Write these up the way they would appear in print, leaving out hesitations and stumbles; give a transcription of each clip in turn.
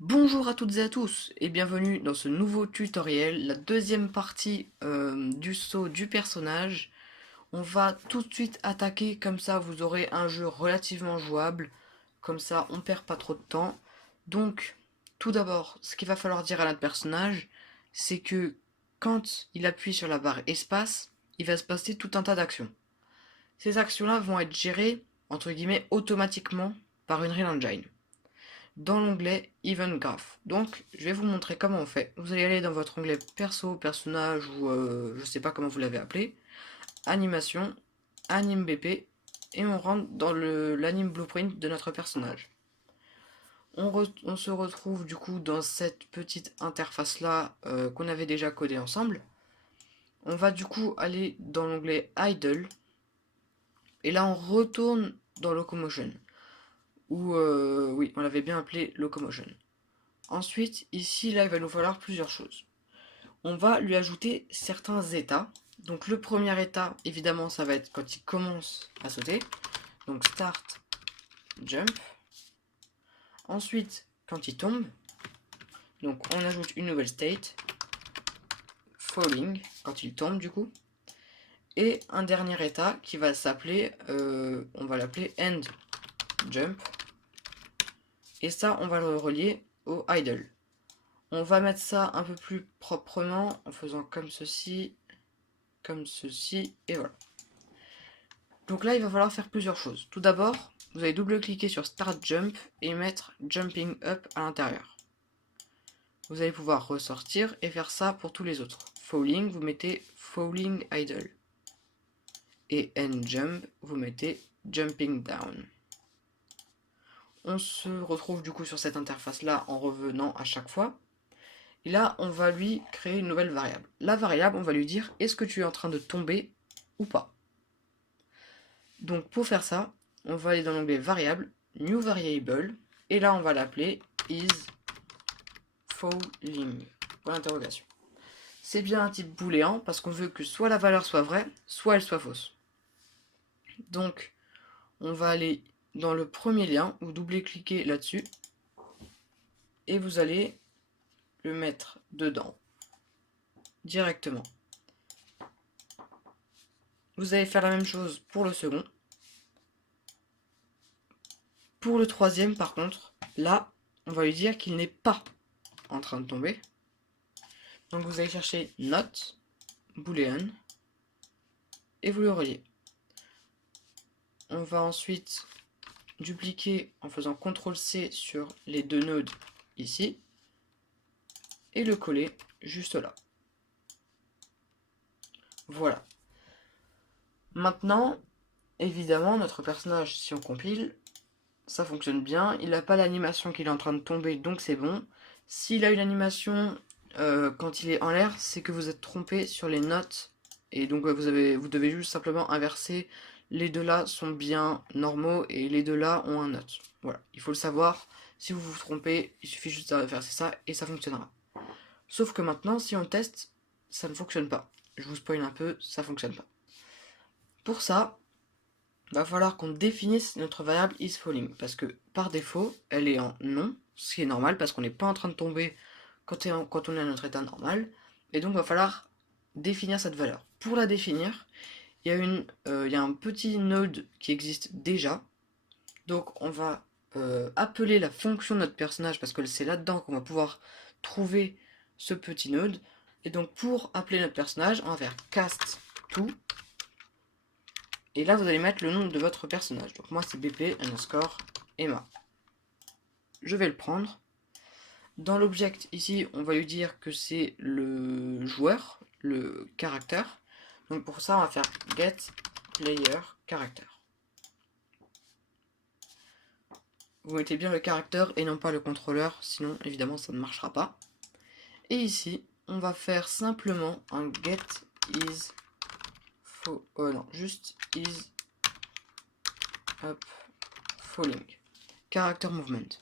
Bonjour à toutes et à tous et bienvenue dans ce nouveau tutoriel, la deuxième partie du saut du personnage. On va tout de suite attaquer, comme ça vous aurez un jeu relativement jouable, comme ça on perd pas trop de temps. Donc tout d'abord, ce qu'il va falloir dire à notre personnage, c'est que quand il appuie sur la barre espace, il va se passer tout un tas d'actions. Ces actions-là vont être gérées, entre guillemets, automatiquement par une Real Engine dans l'onglet Event Graph. Donc, je vais vous montrer comment on fait. Vous allez aller dans votre onglet perso, personnage ou je sais pas comment vous l'avez appelé, animation, anime BP et on rentre dans l'anime blueprint de notre personnage. On se retrouve du coup dans cette petite interface là qu'on avait déjà codé ensemble. On va du coup aller dans l'onglet idle et là on retourne dans locomotion ou oui on l'avait bien appelé locomotion. Ensuite, ici, là, il va nous falloir plusieurs choses. On va lui ajouter certains états. Donc le premier état, évidemment, ça va être quand il commence à sauter. Donc start, jump. Ensuite, quand il tombe, donc on ajoute une nouvelle state, falling, quand il tombe du coup. Et un dernier état qui va s'appeler, on va l'appeler end, jump. Et ça, on va le relier au idle. On va mettre ça un peu plus proprement en faisant comme ceci, et voilà. Donc là, il va falloir faire plusieurs choses. Tout d'abord, vous allez double-cliquer sur Start Jump et mettre Jumping Up à l'intérieur. Vous allez pouvoir ressortir et faire ça pour tous les autres. Falling, vous mettez Falling Idle. Et End Jump, vous mettez Jumping Down. On se retrouve du coup sur cette interface-là en revenant à chaque fois. Et là, on va lui créer une nouvelle variable. La variable, on va lui dire est-ce que tu es en train de tomber ou pas. Donc pour faire ça, on va aller dans l'onglet variable, new variable, et là on va l'appeler isFalling. Point d'interrogation. C'est bien un type booléen parce qu'on veut que soit la valeur soit vraie, soit elle soit fausse. Donc on va aller dans le premier lien, vous doublez-cliquez là-dessus, et vous allez le mettre dedans directement. Vous allez faire la même chose pour le second. Pour le troisième, par contre, là, on va lui dire qu'il n'est pas en train de tomber. Donc vous allez chercher not, boolean, et vous le reliez. On va ensuite dupliquer en faisant CTRL-C sur les deux nodes ici, et le coller juste là. Voilà. Maintenant, évidemment, notre personnage, si on compile, ça fonctionne bien. Il n'a pas l'animation qu'il est en train de tomber, donc c'est bon. S'il a une animation quand il est en l'air, c'est que vous êtes trompé sur les notes. Et donc vous devez juste simplement inverser. Les deux là sont bien normaux et les deux là ont un note. Voilà, il faut le savoir. Si vous vous trompez, il suffit juste d'inverser ça et ça fonctionnera. Sauf que maintenant, si on teste, ça ne fonctionne pas. Je vous spoil un peu, ça fonctionne pas. Pour ça, il va falloir qu'on définisse notre variable isFalling, parce que par défaut, elle est en non, ce qui est normal, parce qu'on n'est pas en train de tomber quand on est à notre état normal, et donc il va falloir définir cette valeur. Pour la définir, il y a un petit node qui existe déjà, donc on va appeler la fonction de notre personnage, parce que c'est là-dedans qu'on va pouvoir trouver ce petit node, et donc pour appeler notre personnage, on va faire cast to. Et là, vous allez mettre le nom de votre personnage. Donc moi, c'est BP underscore Emma. Je vais le prendre. Dans l'object, ici, on va lui dire que c'est le joueur, le caractère. Donc pour ça, on va faire get player character. Vous mettez bien le caractère et non pas le contrôleur, sinon évidemment ça ne marchera pas. Et ici, on va faire simplement un get is non, juste is up falling. Character movement.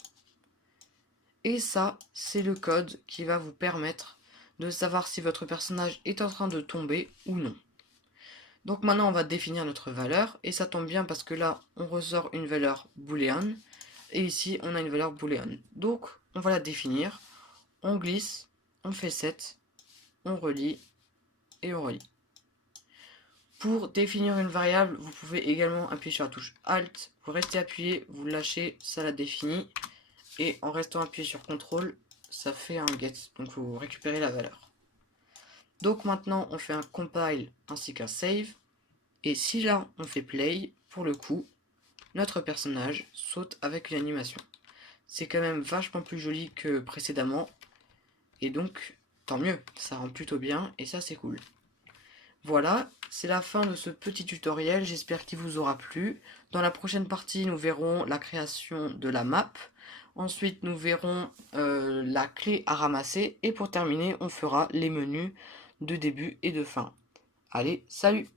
Et ça, c'est le code qui va vous permettre de savoir si votre personnage est en train de tomber ou non. Donc maintenant, on va définir notre valeur, et ça tombe bien parce que là, on ressort une valeur boolean, et ici, on a une valeur boolean. Donc, on va la définir, on glisse, on fait set, on relie et on relie. Pour définir une variable, vous pouvez également appuyer sur la touche Alt, vous restez appuyé, vous lâchez, ça la définit, et en restant appuyé sur CTRL, ça fait un get, donc vous récupérez la valeur. Donc maintenant on fait un compile ainsi qu'un save, et si là on fait play, pour le coup, notre personnage saute avec une animation. C'est quand même vachement plus joli que précédemment, et donc tant mieux, ça rend plutôt bien, et ça c'est cool. Voilà, c'est la fin de ce petit tutoriel, j'espère qu'il vous aura plu. Dans la prochaine partie, nous verrons la création de la map. Ensuite, nous verrons la clé à ramasser. Et pour terminer, on fera les menus de début et de fin. Allez, salut!